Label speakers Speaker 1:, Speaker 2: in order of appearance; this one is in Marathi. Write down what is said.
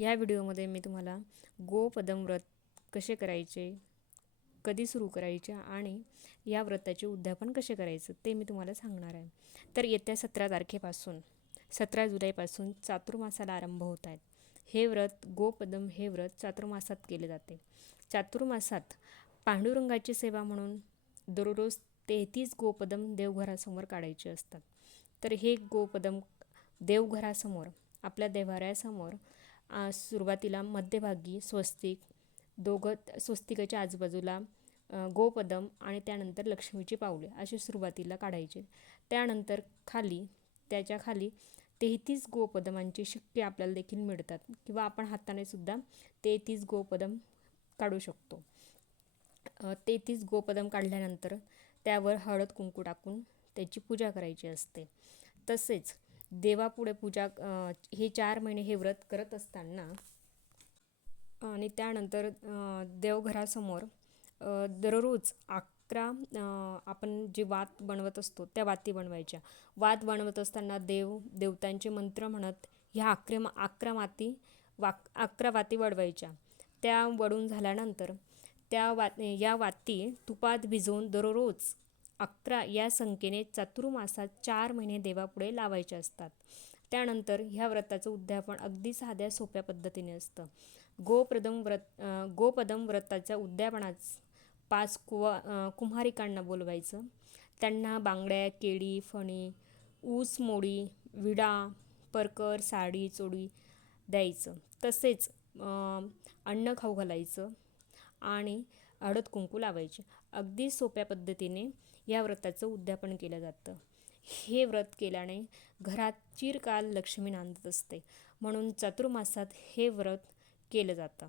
Speaker 1: या व्हिडिओमध्ये मी तुम्हाला गोपदम व्रत कसे करायचे कधी सुरू करायचे आणि या व्रताचे उद्यापन कसे करायचं ते मी तुम्हाला सांगणार आहे. तर येत्या सतरा तारखेपासून सतरा जुलैपासून चातुर्मासाला आरंभ होत आहेत. हे व्रत गोपदम हे व्रत चातुर्मासात केले जाते. चातुर्मासात पांडुरंगाची सेवा म्हणून दररोज तेहतीस गोपदम देवघरासमोर काढायचे असतात. तर हे गोपदम देवघरासमोर आपल्या देवाऱ्यासमोर सुरुवातीला मध्यभागी स्वस्तिक दोघं स्वस्तिकाच्या आजूबाजूला गोपदम आणि त्यानंतर लक्ष्मीची पावले असे सुरुवातीला काढायचे. त्यानंतर खाली त्याच्याखाली तेहतीस गोपदमांची शिक्के आपल्याला देखील मिळतात किंवा आपण हाताने सुद्धा तेहतीस गोपदम काढू शकतो. तेहतीस गोपदम काढल्यानंतर त्यावर हळद कुंकू टाकून त्याची पूजा करायची असते. तसेच देवापुढे पूजा हे चार महिने हे व्रत करत असताना आणि त्यानंतर देवघरासमोर दररोज अकरा आपण जे वात बनवत असतो त्या वाती बनवायच्या. वात बनवत असताना देव देवतांचे मंत्र म्हणत ह्या अकरा अकरा माती वाक अकरा वाती वडवायच्या. त्या वडून झाल्यानंतर त्या वा या वाती तुपात भिजवून दररोज अकरा या संख्येने चातुर्मासात चार महिने देवापुढे लावायचे असतात. त्यानंतर ह्या व्रताचं उद्यापन अगदी साध्या सोप्या पद्धतीने असतं. गोप्रदम व्रत गोपदम व्रताच्या उद्यापनाच पाच कुवा अं, कुम्हारिकांना बोलवायचं. त्यांना बांगड्या केळी फणी ऊस मोडी विडा परकर साडी चोडी द्यायचं. तसेच अन्न खाऊ घालायचं. आणि हळद कुंकू लावायचे. अगदी सोप्या पद्धतीने या व्रताचं उद्यापन केलं जातं. हे व्रत केल्याने घरात चिरकाल लक्ष्मी नांदत असते. म्हणून चातुर्मासात हे व्रत केलं जातं.